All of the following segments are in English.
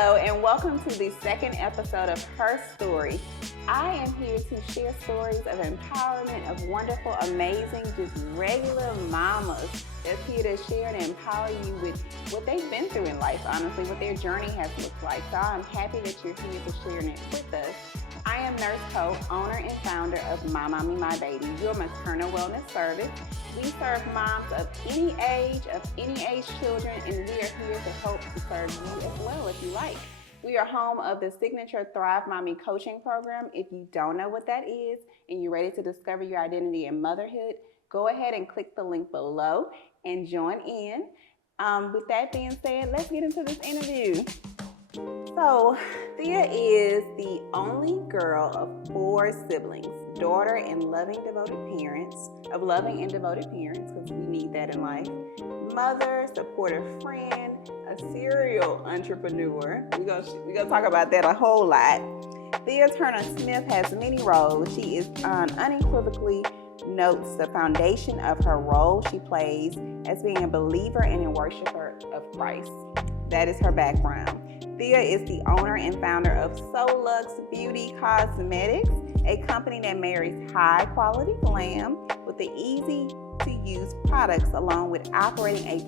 Hello, and welcome to the second episode of Her Story. I am here to share stories of empowerment of wonderful, amazing, just regular mamas that's here to share and empower you with what they've been through in life, honestly, what their journey has looked like. So I'm happy that you're here to share it with us. I am Nurse Co, owner and founder of My Mommy, My Baby, your maternal wellness service. We serve moms of any age children, and we are here to help to serve you as well if you like. We are home of the signature Thrive Mommy coaching program. If you don't know what that is and you're ready to discover your identity in motherhood, go ahead and click the link below and join in. With that being said, let's get into this interview. So, Thea is the only girl of 4 siblings, daughter and loving and devoted parents, because we need that in life, mother, supportive friend, a serial entrepreneur. We're gonna talk about that a whole lot. Thea Turner Smith has many roles. She is unequivocally notes the foundation of her role she plays as being a believer and a worshiper of Christ. That is her background. Thea is the owner and founder of Solux Beauty Cosmetics, a company that marries high quality glam with the easy to use products, along with operating as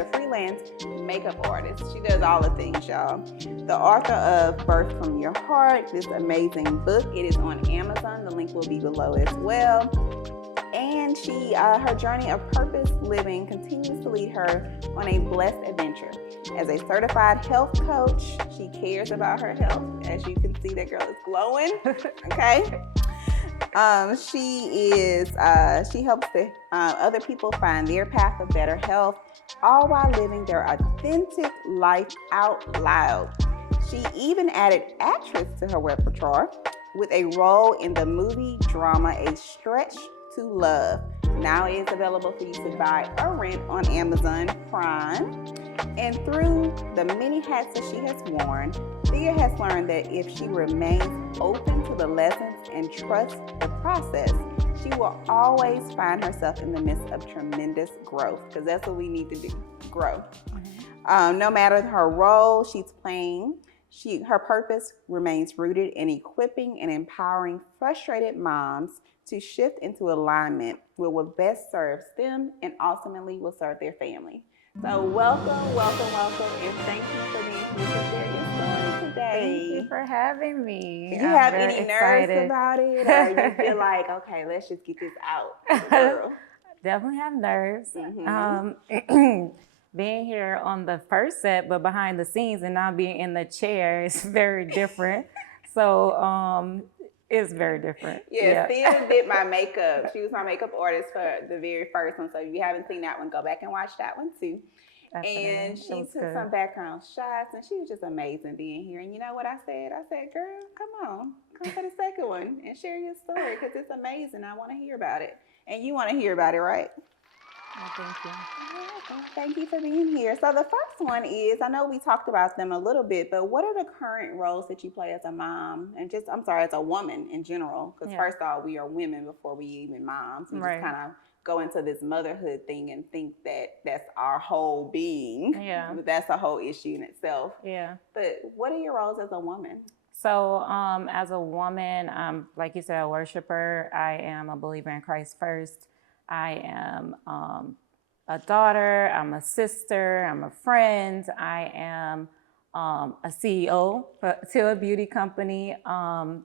a freelance makeup artist. She does all the things, y'all. The author of Birth From Your Heart, this amazing book. It is on Amazon. The link will be below as well. And her journey of purpose living continues to lead her on a blessed adventure. As a certified health coach, she cares about her health. As you can see, that girl is glowing. Okay. She helps other people find their path of better health, all while living their authentic life out loud. She even added actress to her repertoire with a role in the movie drama A Stretch to Love. Now it is available for you to buy or rent on Amazon Prime. And through the many hats that she has worn, Thea has learned that if she remains open to the lessons and trusts the process, she will always find herself in the midst of tremendous growth, because that's what we need to do, grow. No matter her role she's playing, her purpose remains rooted in equipping and empowering frustrated moms to shift into alignment with what best serves them and ultimately will serve their family. So welcome, and thank you for being here to share your story today. Thank you for having me. Do you have any nerves about it, or you feel like, okay, let's just get this out, girl? Definitely have nerves. Being here on the first set, but behind the scenes, and now being in the chair is very different. So it's very different. Yeah. Thea did my makeup. She was my makeup artist for the very first one. So if you haven't seen that one, go back and watch that one too. And she took some background shots, and she was just amazing being here. And you know what I said? I said, girl, come for the second one and share your story, because it's amazing. I want to hear about it. And you want to hear about it, right? Oh, thank you. Well, thank you for being here. So the first one is, I know we talked about them a little bit, but what are the current roles that you play as a mom and as a woman in general? Because first of all, we are women before we even moms. We just kind of go into this motherhood thing and think that that's our whole being. Yeah. But that's a whole issue in itself. Yeah. But what are your roles as a woman? So as a woman, like you said, a worshiper. I am a believer in Christ first. I am a daughter, I'm a sister, I'm a friend, I am a CEO to a beauty company. I'm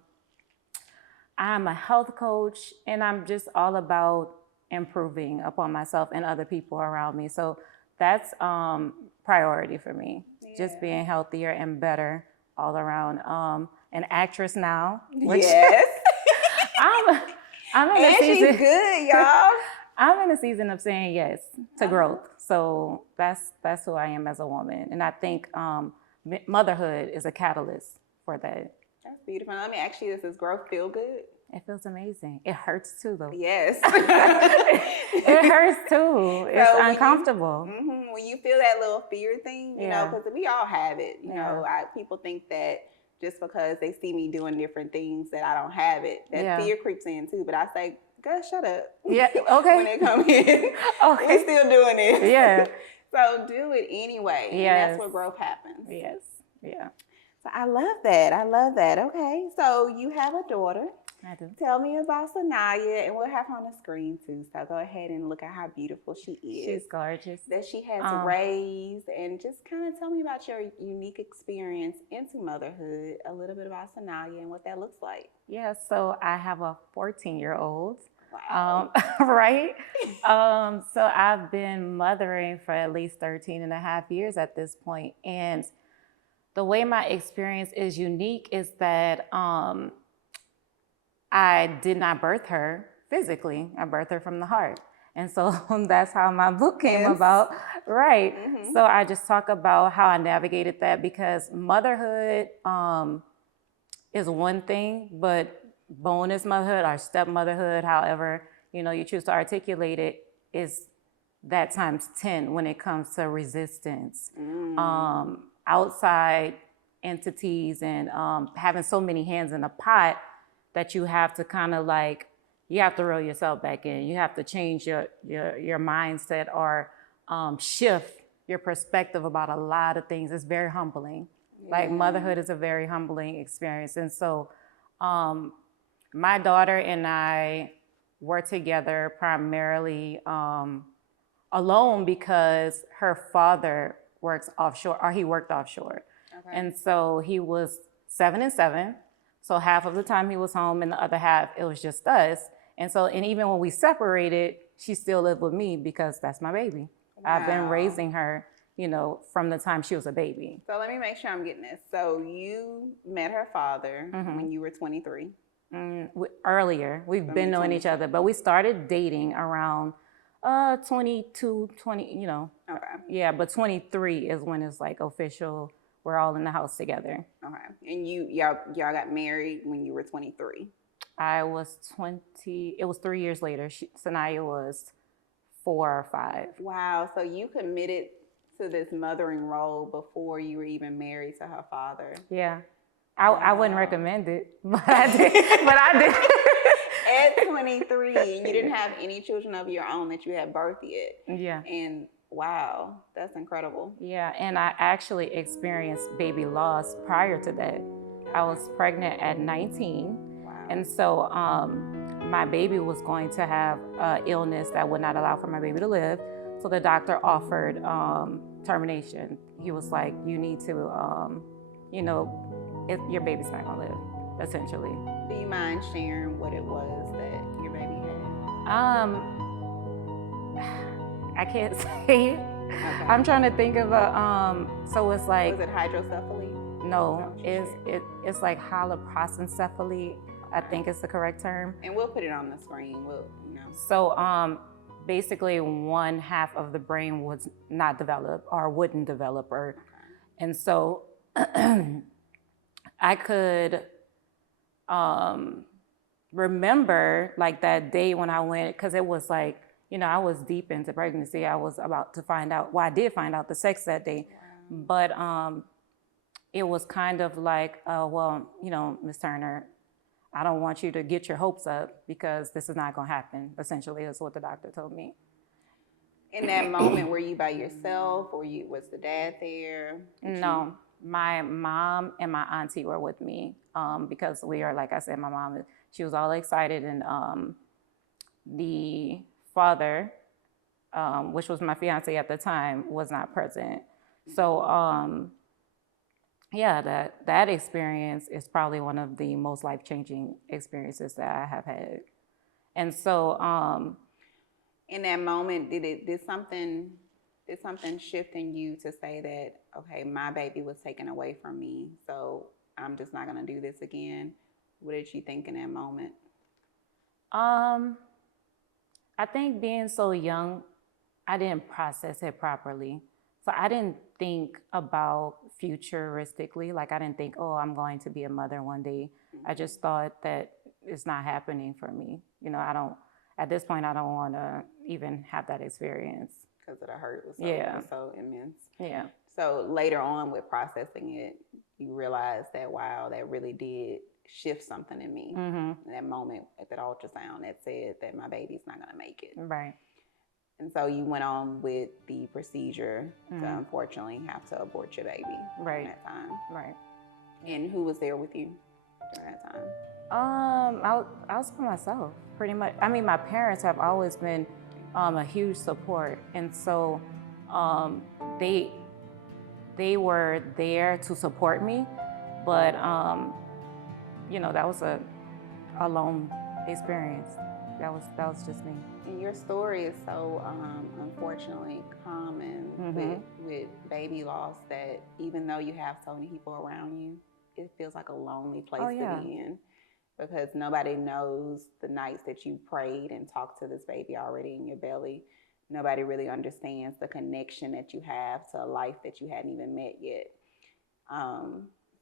a health coach, and I'm just all about improving upon myself and other people around me. So that's priority for me, just being healthier and better all around. An actress now. Yes. I'm in and season. She's good, y'all. I'm in a season of saying yes to growth. So that's who I am as a woman. And I think motherhood is a catalyst for that. That's beautiful. Let me ask you, does growth feel good? It feels amazing. It hurts too, though. Yes. It hurts too. It's uncomfortable. When you feel that little fear thing, you know, because we all have it. You know, people think that just because they see me doing different things that I don't have it, that fear creeps in too. But I say, girl, shut up. Yeah, okay. When they come in, okay. we still doing it. Yeah. So do it anyway. And that's where growth happens. Yes. Yeah. So I love that. I love that. Okay. So you have a daughter. I do. Tell me about Sanaya, and we'll have her on the screen too. So go ahead and look at how beautiful she is. She's gorgeous. That she has raised, and just kind of tell me about your unique experience into motherhood, a little bit about Sanaya and what that looks like. Yeah, so I have a 14-year-old. Wow. Right? So I've been mothering for at least 13 and a half years at this point. And the way my experience is unique is that I did not birth her physically. I birthed her from the heart. And so that's how my book came about. Right. Mm-hmm. So I just talk about how I navigated that, because motherhood is one thing, but bonus motherhood or stepmotherhood, however, you choose to articulate it, is that times 10 when it comes to resistance. Outside entities and having so many hands in the pot that you have to kind of you have to reel yourself back in. You have to change your mindset or shift your perspective about a lot of things. It's very humbling. Yeah. Motherhood is a very humbling experience. And so my daughter and I were together primarily alone because her father works offshore, or he worked offshore. Okay. And so he was 7 and 7. So half of the time he was home, and the other half it was just us. And even when we separated, she still lived with me because that's my baby. Wow. I've been raising her, from the time she was a baby. So let me make sure I'm getting this. So you met her father when you were 23? Earlier. We've been knowing each other, but we started dating around 22, 20, Okay. Yeah, but 23 is when it's official. We're all in the house together. Okay. And y'all got married when you were 23? I was 20. It was 3 years later. Sanaya was 4 or 5. Wow. So you committed to this mothering role before you were even married to her father? Yeah. I wouldn't recommend it, but I did. At 23, and you didn't have any children of your own that you had birthed yet. Yeah. And wow, that's incredible. Yeah, and I actually experienced baby loss prior to that. I was pregnant at 19. Wow. And so my baby was going to have illness that would not allow for my baby to live. So the doctor offered termination. He was like, you need to, your baby's not gonna live, essentially. Do you mind sharing what it was that your baby had? I can't say it. Okay. I'm trying to think of so it's like. Was it hydrocephaly? No, it's like holoprosencephaly, I think is the correct term. And we'll put it on the screen, So basically one half of the brain was not developed or wouldn't develop, and so I could remember that day when I went, because it was I was deep into pregnancy. I was about to find out, I did find out the sex that day. Wow. But it was kind of well, Ms. Turner, I don't want you to get your hopes up because this is not going to happen, essentially, is what the doctor told me. In that moment, were you by yourself, or was the dad there? No, my mom and my auntie were with me because we are, like I said, my mom, she was all excited, and the father, which was my fiance at the time, was not present. So yeah, that experience is probably one of the most life-changing experiences that I have had. And so in that moment, did something shift in you to say that, okay, my baby was taken away from me, so I'm just not going to do this again? What did you think in that moment? I think being so young, I didn't process it properly. So I didn't think about futuristically. I didn't think, oh, I'm going to be a mother one day. Mm-hmm. I just thought that it's not happening for me. At this point, I don't want to even have that experience. Because of the hurt was so immense. Yeah. So later on with processing it, you realized that, wow, that really did shift something in me. Mm-hmm. In that moment at that ultrasound that said that my baby's not going to make it. Right. And so you went on with the procedure to unfortunately have to abort your baby during that time. Right. And who was there with you during that time? I was by myself, pretty much. I mean, my parents have always been a huge support, and so they were there to support me, but that was a lone experience. That was just me. And your story is so unfortunately common with baby loss that even though you have so many people around you, it feels like a lonely place to be in, because nobody knows the nights that you prayed and talked to this baby already in your belly. Nobody really understands the connection that you have to a life that you hadn't even met yet.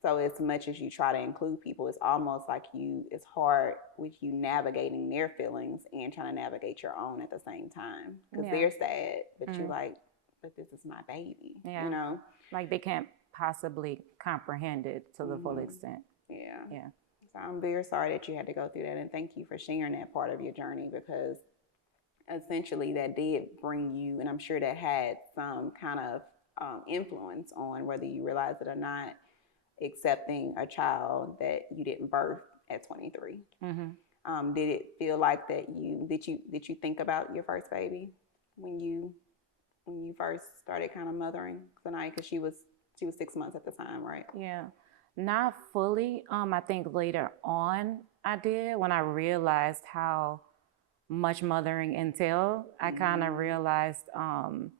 So as much as you try to include people, it's almost like it's hard with you navigating their feelings and trying to navigate your own at the same time. Because they're sad, but you're like, but this is my baby, you know? Like they can't possibly comprehend it to the full extent. Yeah. So I'm very sorry that you had to go through that, and thank you for sharing that part of your journey, because essentially that did bring you, and I'm sure that had some kind of influence on whether you realize it or not, accepting a child that you didn't birth at 23. Did it feel like that did you think about your first baby when you first started kind of mothering Sanaya, because she was 6 months at the time, right? Yeah, not fully. I think later on I did, when I realized how much mothering entailed. I kind of realized I'm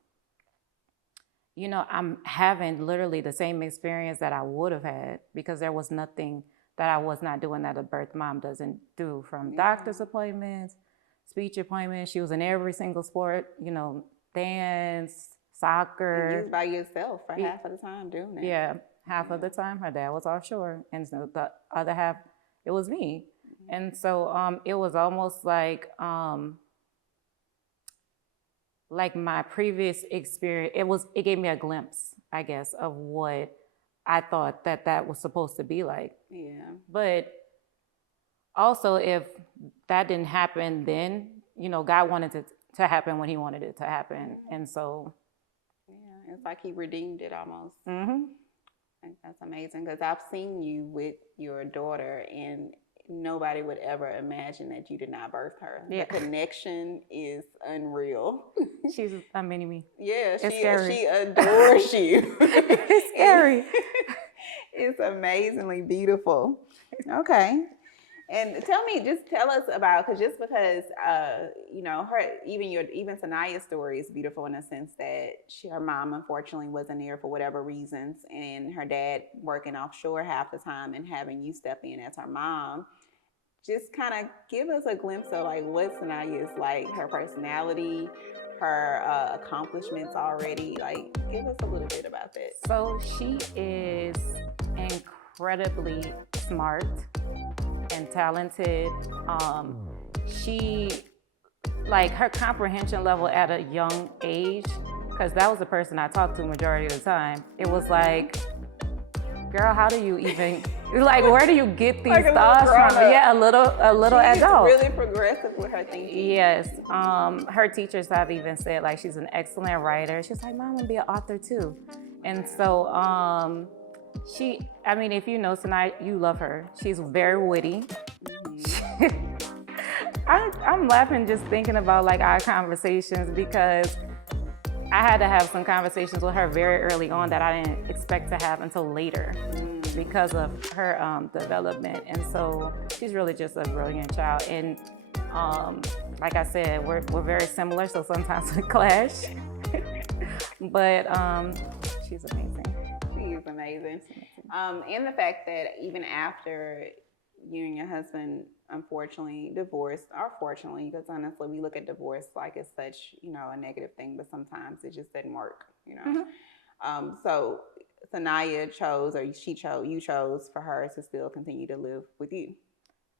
having literally the same experience that I would have had, because there was nothing that I was not doing that a birth mom doesn't do, from doctor's appointments, speech appointments. She was in every single sport, dance, soccer. And you was by yourself for half of the time doing that. Yeah, half of the time her dad was offshore, and so the other half, it was me. And so it was almost like my previous experience, it gave me a glimpse, I guess, of what I thought that was supposed to be like. Yeah. But also, if that didn't happen then, God wanted it to happen when he wanted it to happen. And so. Yeah, it's like he redeemed it almost. I think that's amazing, because I've seen you with your daughter, and nobody would ever imagine that you did not birth her. Yeah. The connection is unreal. She's a mini me. Yeah, she adores you. It's scary. It's amazingly beautiful. Okay. And tell us about, because even Sanaya's story is beautiful in the sense that her mom unfortunately wasn't there for whatever reasons, and her dad working offshore half the time, and having you step in as her mom. Just kind of give us a glimpse of like what Sanaya is like, her personality, her accomplishments already. Like, give us a little bit about that. So she is incredibly smart and talented. She, like, her comprehension level at a young age, because that was the person I talked to majority of the time. It was like, girl, how do you even, like, where do you get these thoughts from? Yeah, a little She's adult. Really progressive with her thinking. Yes. Her teachers have even said, like, she's an excellent writer. She's like, Mom, I'm gonna be an author too. And so if you know Sanaya, you love her. She's very witty. I'm laughing just thinking about like our conversations, because I had to have some conversations with her very early on that I didn't expect to have until later because of her development. And so she's really just a brilliant child. And like I said, we're very similar, so sometimes we clash. But she's amazing. She is amazing. And the fact that even after you and your husband unfortunately divorced, or fortunately, because honestly we look at divorce like it's such, a negative thing, but sometimes it just didn't work, So Sanaya you chose for her to still continue to live with you.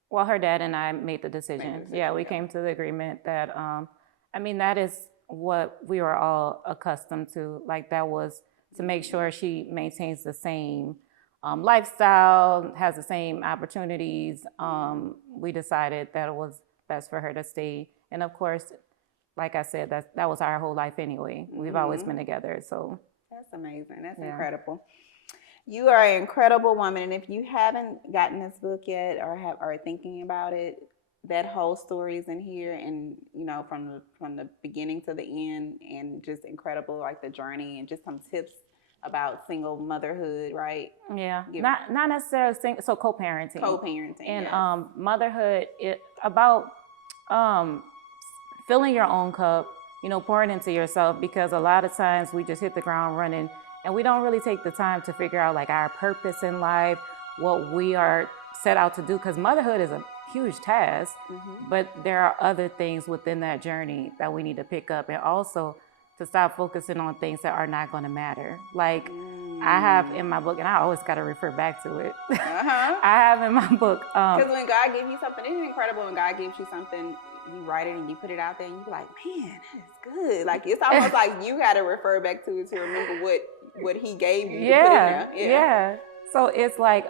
Well, her dad and I made the decision. Yeah, we came to the agreement that, that is what we were all accustomed to. Like, that was to make sure she maintains the same lifestyle, has the same opportunities. We decided that it was best for her to stay. And of course, like I said, that was our whole life anyway. We've always been together. So that's amazing. That's yeah. incredible. You are an incredible woman, and if you haven't gotten this book yet or are thinking about it, that whole story is in here, and you know, from the beginning to the end, and just incredible, like the journey, and just some tips about single motherhood, right? Yeah, not necessarily so co-parenting. Co-parenting and yes. Motherhood about filling your own cup, you know, pouring into yourself, because a lot of times we just hit the ground running and we don't really take the time to figure out like our purpose in life, what we are set out to do, because motherhood is a huge task, but there are other things within that journey that we need to pick up, and also to stop focusing on things that are not going to matter. Like I have in my book, and I always got to refer back to it. I have in my book. Because when God gives you something, isn't it incredible when God gives you something, you write it and you put it out there and you be like, man, that is good. Like it's almost like you got to refer back to it to remember what He gave you to put in there. Yeah. So it's like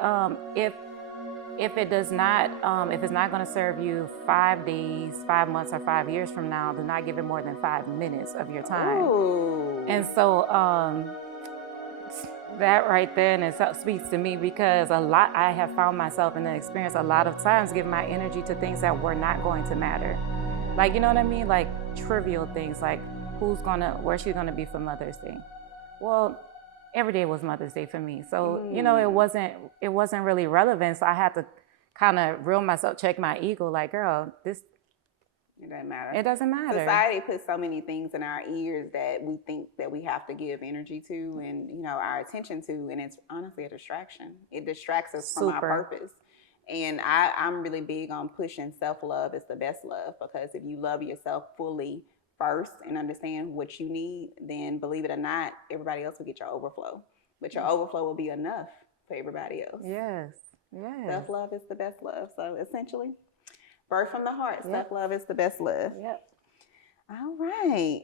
if it does not, if it's not going to serve you 5 days, 5 months, or 5 years from now, do not give it more than 5 minutes of your time. Ooh. And so that right there, and it speaks to me, because I have found myself in the experience a lot of times giving my energy to things that were not going to matter. Like, you know what I mean? Like trivial things, like where's she gonna be for Mother's Day? Well, every day was Mother's Day for me. So, you know, it wasn't really relevant. So I had to kind of reel myself, check my ego, like, girl, it doesn't matter. It doesn't matter. Society puts so many things in our ears that we think that we have to give energy to and, you know, our attention to. And it's honestly a distraction. It distracts us from our purpose. And I'm really big on pushing self-love is the best love, because if you love yourself fully first and understand what you need, then believe it or not, everybody else will get your overflow. But your overflow will be enough for everybody else. Yes. Self-love is the best love. So essentially, birth from the heart, self-love is the best love. Yep. All right.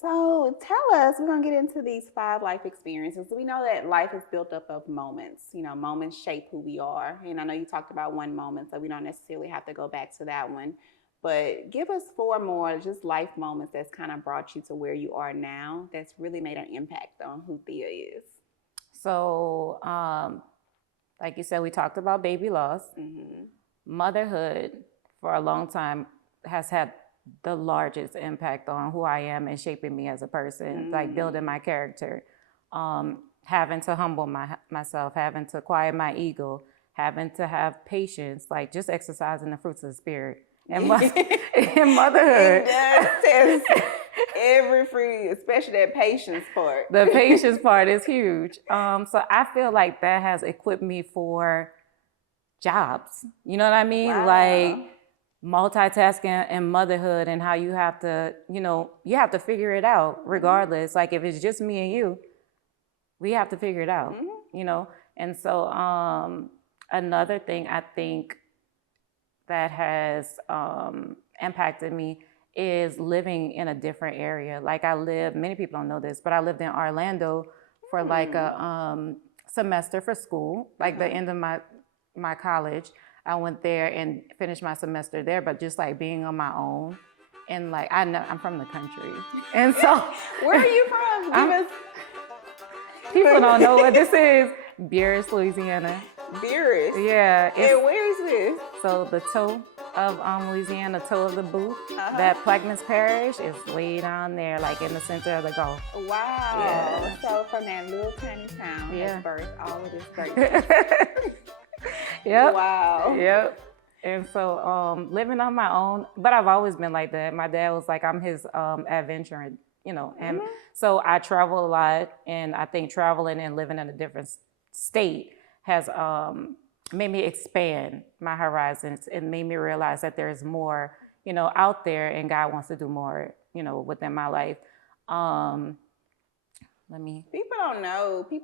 So tell us, we're going to get into these 5 life experiences. We know that life is built up of moments. You know, moments shape who we are. And I know you talked about one moment, so we don't necessarily have to go back to that one. But give us 4 more just life moments that's kind of brought you to where you are now, that's really made an impact on who Thea is. So, like you said, we talked about baby loss. Motherhood for a long time has had the largest impact on who I am and shaping me as a person, like building my character, having to humble myself, having to quiet my ego, having to have patience, like just exercising the fruits of the spirit. And motherhood. It does every fruit, especially that patience part. The patience part is huge. So I feel like that has equipped me for jobs. You know what I mean? Wow. Like multitasking and motherhood, and how you have to, you know, you have to figure it out regardless. Like if it's just me and you, we have to figure it out, you know? And so another thing I think that has impacted me is living in a different area. Like many people don't know this, but I lived in Orlando for like a semester for school, like the end of my college. I went there and finished my semester there, but just like being on my own. And like, I'm from the country. And so. Where are you from? People don't know what this is. Beerus, Louisiana. Beerus? Yeah. And where is this? So the toe of Louisiana, toe of the boot, that Plaquemines Parish is way down there, like in the center of the Gulf. Wow. Yeah. So from that little tiny town has birthed all of this great Yep. Wow. Yep. And so living on my own, but I've always been like that. My dad was like, I'm his adventurer, you know. And so I travel a lot, and I think traveling and living in a different state has made me expand my horizons and made me realize that there's more, you know, out there, and God wants to do more, you know, within my life. People don't know. You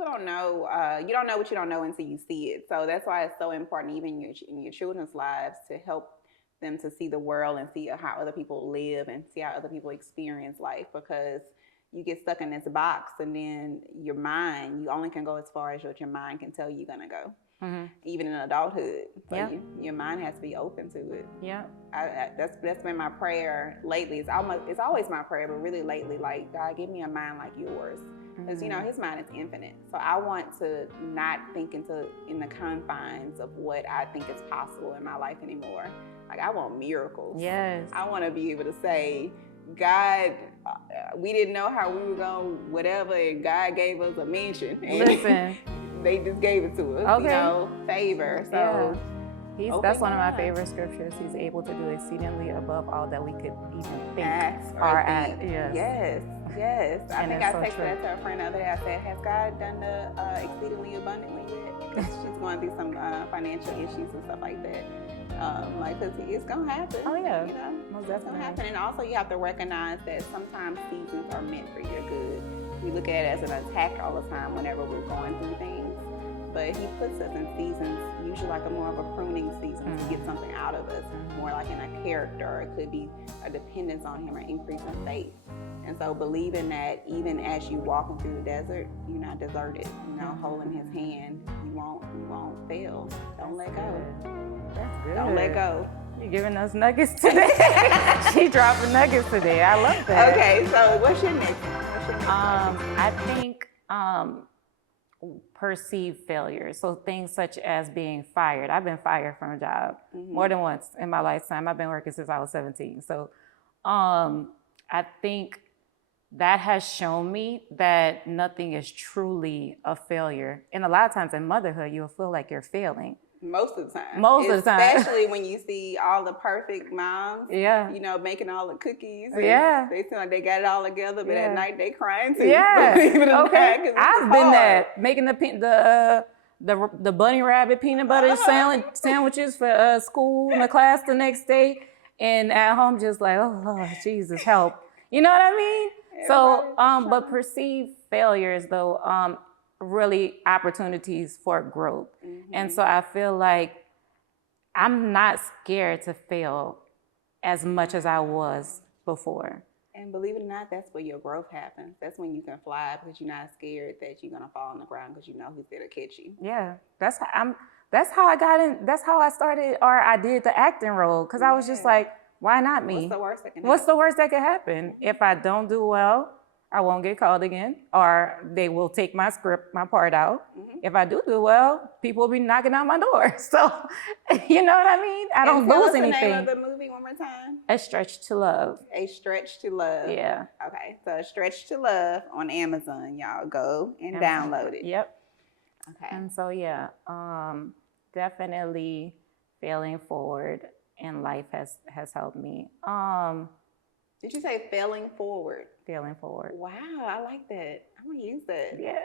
don't know what you don't know until you see it. So that's why it's so important, even in your children's lives, to help them to see the world and see how other people live and see how other people experience life, because you get stuck in this box, and then your mind, you only can go as far as what your mind can tell you you're gonna go. even in adulthood. So Yeah. your mind has to be open to it. Yeah. That's been my prayer lately. It's always my prayer, but really lately, like, God, give me a mind like yours. Because, his mind is infinite. So I want to not think in the confines of what I think is possible in my life anymore. Like, I want miracles. Yes. I want to be able to say, God, we didn't know how we were going to whatever, and God gave us a mansion. And Listen. they just gave it to us, Okay. favor. So that's one of my favorite scriptures. He's able to do exceedingly above all that we could even think ask or act. Yes. I think I texted true. that to a friend the other day. I said, has God done the exceedingly abundantly yet? Because she's going through some financial issues and stuff like that. Because it's going to happen. Oh, yeah. Most definitely. It's going to happen. And also you have to recognize that sometimes seasons are meant for your good. We look at it as an attack all the time whenever we're going through things. But he puts us in seasons, usually like more of a pruning season to get something out of us, more like in a character, or it could be a dependence on him or increase in faith. And so believing that even as you walking through the desert, you're not deserted, holding his hand, you won't fail. Don't let go. That's good. Don't let go. You're giving us nuggets today. She dropping nuggets today. I love that. Okay, so what's your next one? I think perceived failures. So things such as being fired. I've been fired from a job more than once in my lifetime. I've been working since I was 17. So I think that has shown me that nothing is truly a failure. And a lot of times in motherhood, you'll feel like you're failing. Most of the time. Especially when you see all the perfect moms, making all the cookies. They seem like they got it all together, but at night they crying too. Okay. I've been that, making the bunny rabbit peanut butter sandwiches for school and the class the next day, and at home just like, oh Lord, Jesus, help. You know what I mean? So, but perceived failures though, really opportunities for growth. And so I feel like I'm not scared to fail as much as I was before. And believe it or not, that's where your growth happens. That's when you can fly, because you're not scared that you're gonna fall on the ground, because you know who's there to catch you. Yeah, that's how I got in. That's how I started, or I did the acting role, because I was just like, why not me? What's the worst that can happen? What's the worst that can happen? If I don't do well, I won't get called again, or they will take my part out. If I do well, people will be knocking on my door. So, you know what I mean? I don't lose anything. Tell us the name of the movie one more time. A Stretch to Love. A Stretch to Love. Yeah. Okay, so A Stretch to Love on Amazon. Y'all go and download it. Yep. Okay. And so, definitely failing forward in life has helped me. Did you say failing forward? Failing forward. Wow, I like that. I'm gonna use that. Yeah,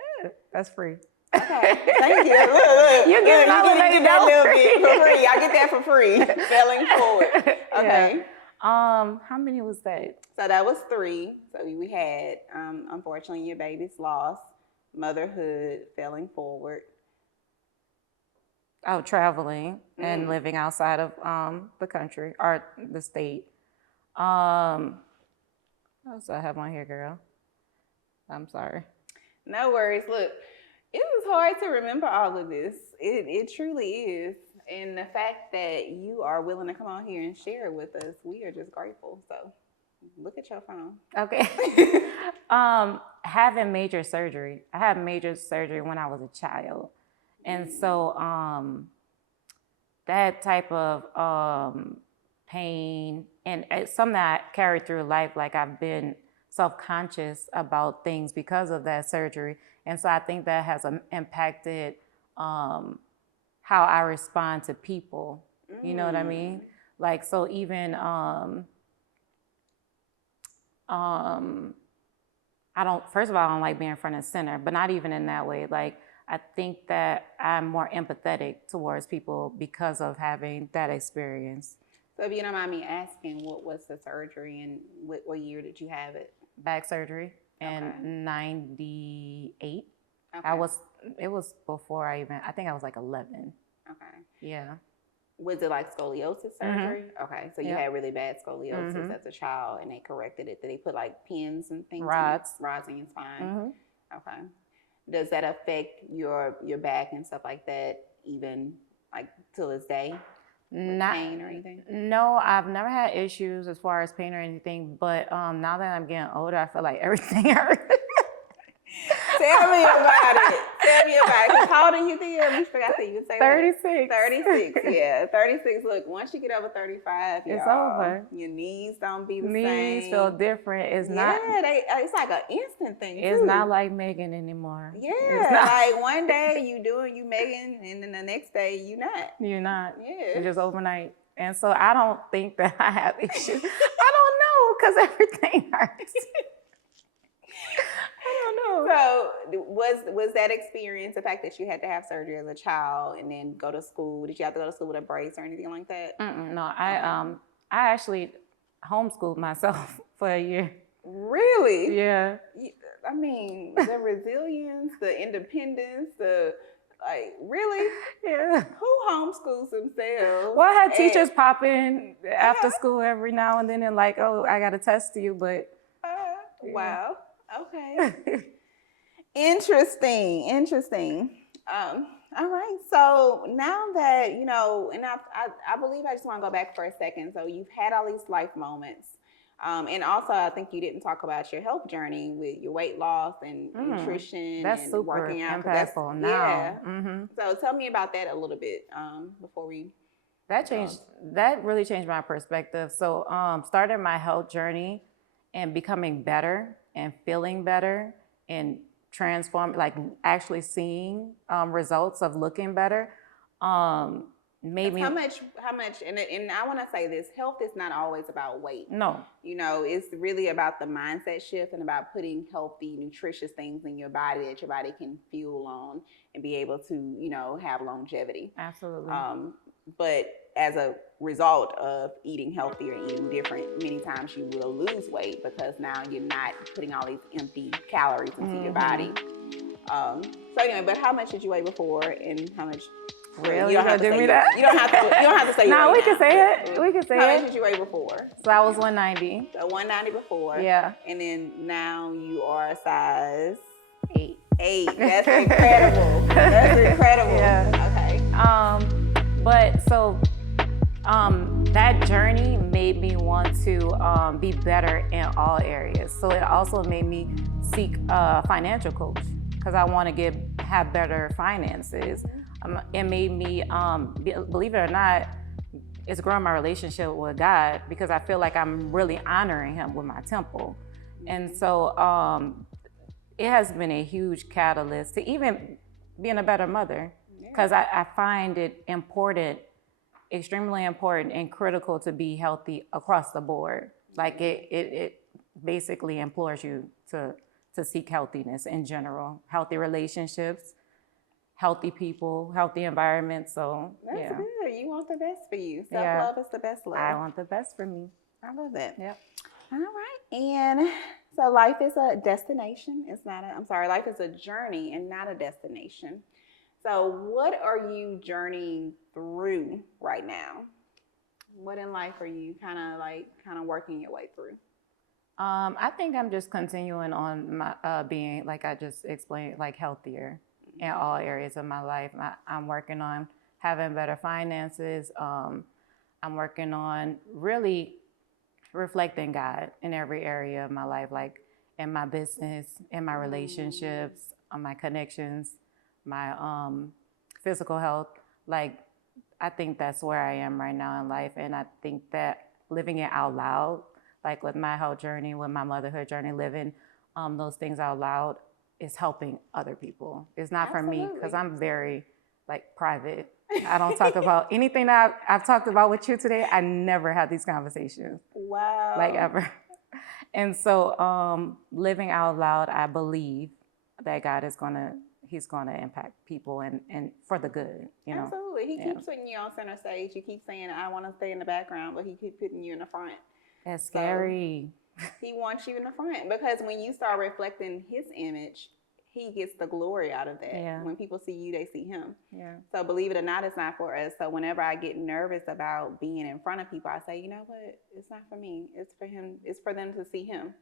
that's free. Okay, thank you. Look, you get that little bit for free. I get that for free. Failing forward. Okay. Yeah. How many was that? So that was 3. So we had, unfortunately, your baby's loss, motherhood, failing forward. Oh, traveling and living outside of the country or the state. What else do I have on here, girl? I'm sorry. No worries. Look, it was hard to remember all of this. It truly is. And the fact that you are willing to come on here and share it with us, we are just grateful. So look at your phone. Okay. Having major surgery. I had major surgery when I was a child. And so that type of pain, and it's something that I carried through life, like I've been self-conscious about things because of that surgery. And so I think that has impacted how I respond to people. You know what I mean? Like, so even, first of all, I don't like being front and center, but not even in that way. Like, I think that I'm more empathetic towards people because of having that experience. So if you don't mind me asking, what was the surgery and what year did you have it? Back surgery in 98. Okay. It was before I think I was like 11. Okay. Yeah. Was it like scoliosis surgery? Okay, so you had really bad scoliosis as a child, and they corrected it. Did they put like pins and things? Rods in your spine. Okay. Does that affect your back and stuff like that even like till this day? Not Pain or anything? No, I've never had issues as far as pain or anything. But now that I'm getting older, I feel like everything hurts. Tell me about it. Tell me about it. 'Cause how old are you, Thea? We forgot that you would say 36. that. 36. Yeah, 36. Look, once you get over 35, It's y'all, over. your knees don't be the Knees same. feel different. It's not. It's like an instant thing. It's too. not like Megan anymore. Yeah, It's not. like one day you Megan, and then the next day you not. You're not. Yeah. It's just overnight. And so I don't think that I have issues. I don't know, because everything hurts. I don't know. So was that experience, the fact that you had to have surgery as a child and then go to school? Did you have to go to school with a brace or anything like that? No, I actually homeschooled myself for a year. Really? Yeah. I mean, the resilience, the independence, really? Yeah. Who homeschools themselves? Well, I had teachers pop in after school every now and then and like, oh, I got a test to you, but. Wow. Okay. Interesting. All right. So now that, and I believe I just want to go back for a second. So you've had all these life moments. And also, I think you didn't talk about your health journey with your weight loss and nutrition that's and super working out. impactful now. Yeah. Mm-hmm. So tell me about that a little bit before we. That really changed my perspective. So starting my health journey and becoming better and feeling better and like actually seeing results of looking better made me. How much, and I want to say this, health is not always about weight. No. It's really about the mindset shift and about putting healthy, nutritious things in your body that your body can fuel on and be able to, have longevity. Absolutely. But as a result of eating healthy or eating different, many times you will lose weight because now you're not putting all these empty calories into your body. So anyway, but how much did you weigh before and how much? Really? You don't have to say that? You don't have to say. No, we can say it. We can say How it. much did you weigh before? So I was 190. So 190 before. Yeah. And then now you are a size 8. 8. That's incredible. That's incredible. Yeah. Okay. But so that journey made me want to be better in all areas. So it also made me seek a financial coach because I want to have better finances. It made me, believe it or not, it's growing my relationship with God because I feel like I'm really honoring Him with my temple. And so it has been a huge catalyst to even being a better mother because I find it important, extremely important and critical to be healthy across the board. Like it basically implores you to seek healthiness in general, healthy relationships, healthy people, healthy environment. So that's good. You want the best for you. Self-love is the best love. I want the best for me. I love that. Yep. All right. And so life is a destination. Life is a journey and not a destination. So what are you journeying through right now? What in life are you kind of working your way through? I think I'm just continuing on my being, like I just explained, like healthier in all areas of my life. I'm working on having better finances. I'm working on really reflecting God in every area of my life, like in my business, in my relationships, on my connections, my physical health. Like, I think that's where I am right now in life. And I think that living it out loud, like with my health journey, with my motherhood journey, living those things out loud is helping other people. It's not for me because I'm very private. I don't talk about anything that I've talked about with you today. I never had these conversations. Wow. Ever. And so living out loud, I believe that God is He's gonna impact people and for the good, Absolutely. He keeps putting you on center stage. You keep saying, I want to stay in the background, but He keeps putting you in the front. That's scary. So He wants you in the front because when you start reflecting His image, He gets the glory out of that. Yeah. When people see you, they see Him. Yeah. So believe it or not, it's not for us. So whenever I get nervous about being in front of people, I say, you know what? It's not for me. It's for Him. It's for them to see Him.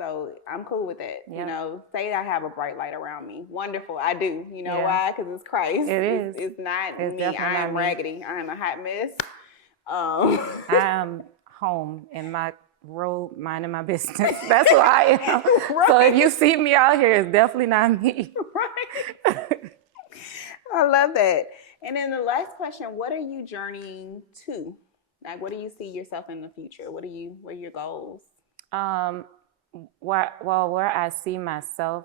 So I'm cool with that. Yep. You know, say I have a bright light around me. Wonderful. I do. You know Yeah. why? Because it's Christ. It is. It's not It's me. definitely I not am me. raggedy. I am a hot mess. I'm home in my robe, minding my business. That's who I am. Right. So if you see me out here, it's definitely not me. Right. I love that. And then the last question, what are you journeying to? Like, what do you see yourself in the future? What are your goals? Where I see myself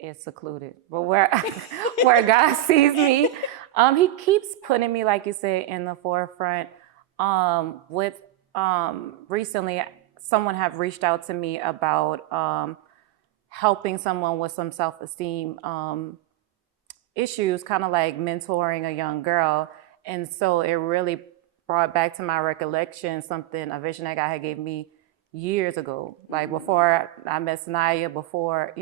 is secluded, but where God sees me, He keeps putting me, like you said, in the forefront. Recently, someone have reached out to me about helping someone with some self-esteem issues, kind of like mentoring a young girl, and so it really brought back to my recollection a vision that God had gave me years ago, like before I met Sanaya, before,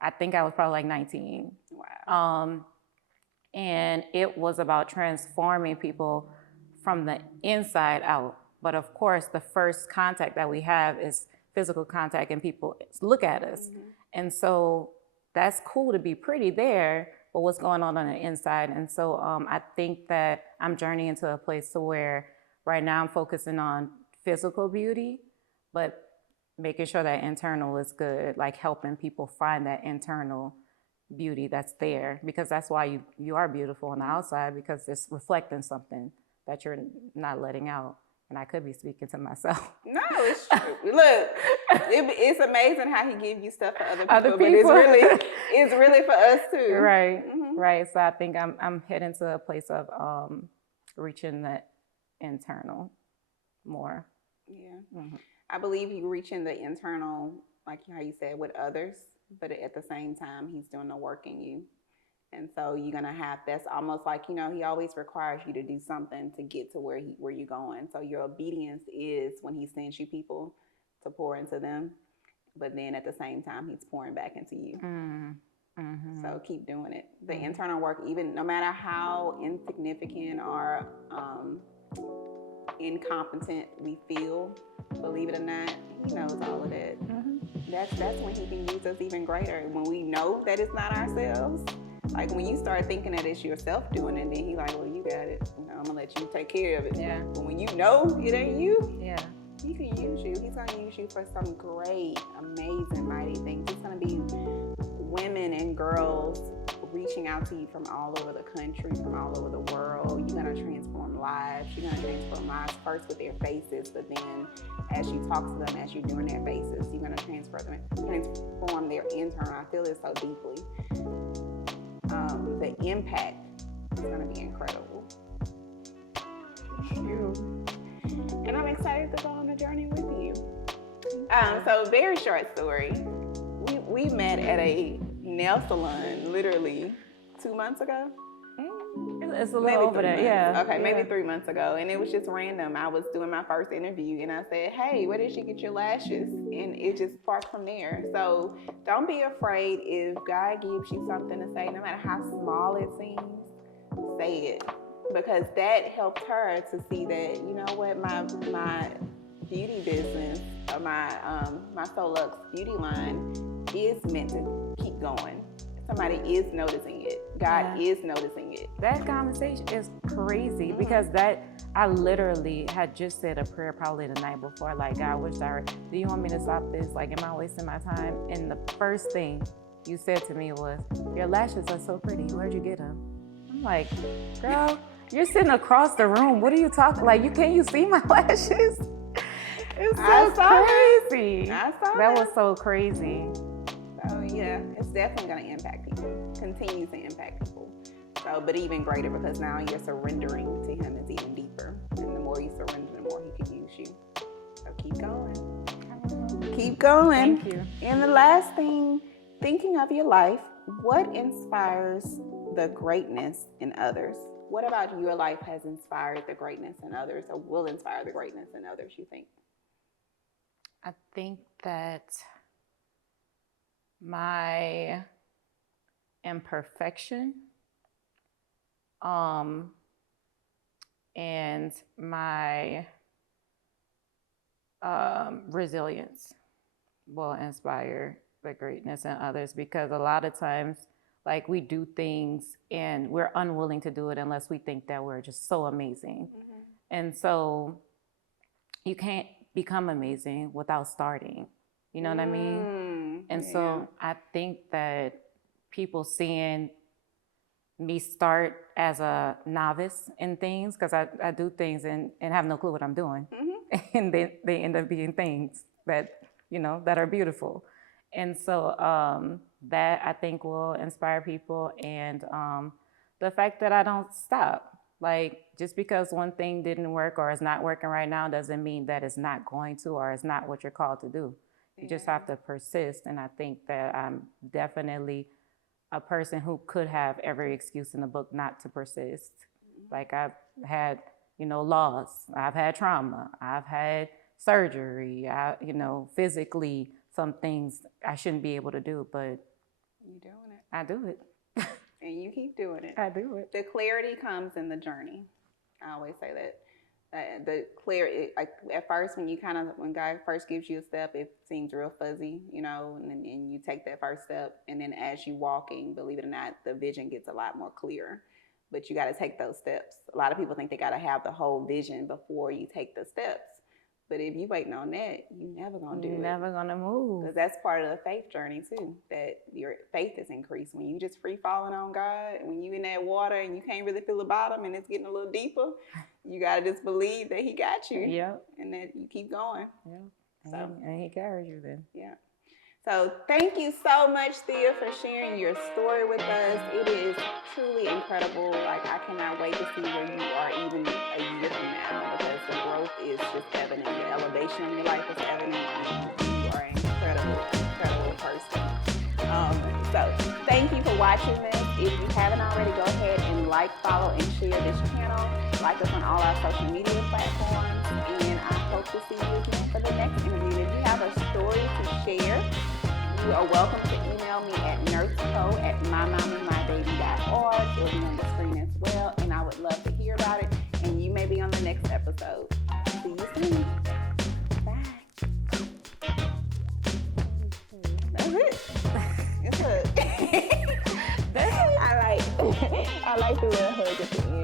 I think I was probably like 19. Wow. And it was about transforming people from the inside out. But of course, the first contact that we have is physical contact, and people look at us. Mm-hmm. And so that's cool to be pretty there, but what's going on the inside? And so I think that I'm journeying to a place to where right now I'm focusing on physical beauty, but making sure that internal is good, like helping people find that internal beauty that's there, because that's why you are beautiful on the outside, because it's reflecting something that you're not letting out. And I could be speaking to myself. No, it's true. Look, it's amazing how He gives you stuff for other people. But it's really for us too. Right, mm-hmm. Right. So I think I'm heading to a place of reaching that internal more. Yeah, mm-hmm. I believe you reaching the internal, like how you said, with others, but at the same time, He's doing the work in you. And so you're going to have, that's almost like, He always requires you to do something to get to where you're going. So your obedience is when He sends you people to pour into them, but then at the same time, He's pouring back into you. Mm-hmm. So keep doing it. The internal work, even no matter how insignificant or incompetent we feel, believe it or not, He knows all of that. Mm-hmm. That's when He can use us even greater. When we know that it's not ourselves. Like when you start thinking that it's yourself doing it, then He like, well, you got it. I'm gonna let you take care of it. Yeah. But when you know it ain't you, yeah, He can use you. He's gonna use you for some great, amazing, mighty things. It's gonna be women and girls reaching out to you from all over the country, from all over the world. You're gonna transform lives. You're gonna transform lives first with their faces, but then as you talk to them, as you're doing their faces, you're gonna transform their internal. I feel it so deeply. The impact is going to be incredible. And I'm excited to go on the journey with you. So very short story. We met at a nail salon literally 2 months ago. It's a little over that, yeah. Okay, maybe 3 months ago. And it was just random. I was doing my first interview and I said, hey, where did she get your lashes? And it just sparked from there. So don't be afraid if God gives you something to say, no matter how small it seems, say it. Because that helped her to see that, you know what, my beauty business, or my Solux beauty line is meant to keep going. Somebody is noticing it. God is noticing it. That conversation is crazy because I literally had just said a prayer probably the night before, like, God, do you want me to stop this? Like, am I wasting my time? And the first thing you said to me was, your lashes are so pretty. Where'd you get them? I'm like, girl, you're sitting across the room. What are you talking? Like, can't you see my lashes? It's so crazy. That was so crazy. So yeah, it's definitely going to impact people, continue to impact people. So, but even greater because now you're surrendering to Him is even deeper. And the more you surrender, the more He can use you. So keep going. Keep going. Thank you. And the last thing, thinking of your life, what inspires the greatness in others? What about your life has inspired the greatness in others or will inspire the greatness in others, you think? I think that my imperfection and my resilience. will inspire the greatness in others, because a lot of times, like, we do things and we're unwilling to do it unless we think that we're just so amazing. And so you can't become amazing without starting. You know what I mean? And so I think that people seeing me start as a novice in things, because I do things and have no clue what I'm doing. And they end up being things that, you know, that are beautiful. And so that I think will inspire people. And the fact that I don't stop. Like, just because one thing didn't work or is not working right now doesn't mean that it's not going to, or it's not what you're called to do. You just have to persist. And I think that I'm definitely a person who could have every excuse in the book not to persist. Like, I've had, you know, loss. I've had trauma. I've had surgery. You know, physically, some things I shouldn't be able to do, but you're doing it. I do it. And you keep doing it. I do it. The clarity comes in the journey. I always say that. The clarity, like at first, when God first gives you a step, it seems real fuzzy, you know, and you take that first step, and then as you walking, believe it or not, the vision gets a lot more clear. But you got to take those steps. A lot of people think they got to have the whole vision before you take the steps. But if you waiting on that, you never gonna do it. You're never gonna move. Because that's part of the faith journey too. That your faith is increased when you just free falling on God. When you in that water and you can't really feel the bottom and it's getting a little deeper, you gotta just believe that He got you. Yep. And that you keep going. Yeah. So, and He carries you then. Yeah. So thank you so much, Thea, for sharing your story with us. It is truly incredible. Like, I cannot wait to see where you are even a year from now, because the growth is just evident. The elevation in your life is evident. And you are an incredible person. So thank you for watching this. If you haven't already, go ahead and like, follow, and share this channel. Like us on all our social media platforms. And I hope to see you again for the next interview. If you have a story to share, you are welcome to email me at nurseco@mymommymybaby.org. It'll be on the screen as well, and I would love to hear about it. And you may be on the next episode. See you soon. Bye. That's it. It's a. I like the little hug at the end.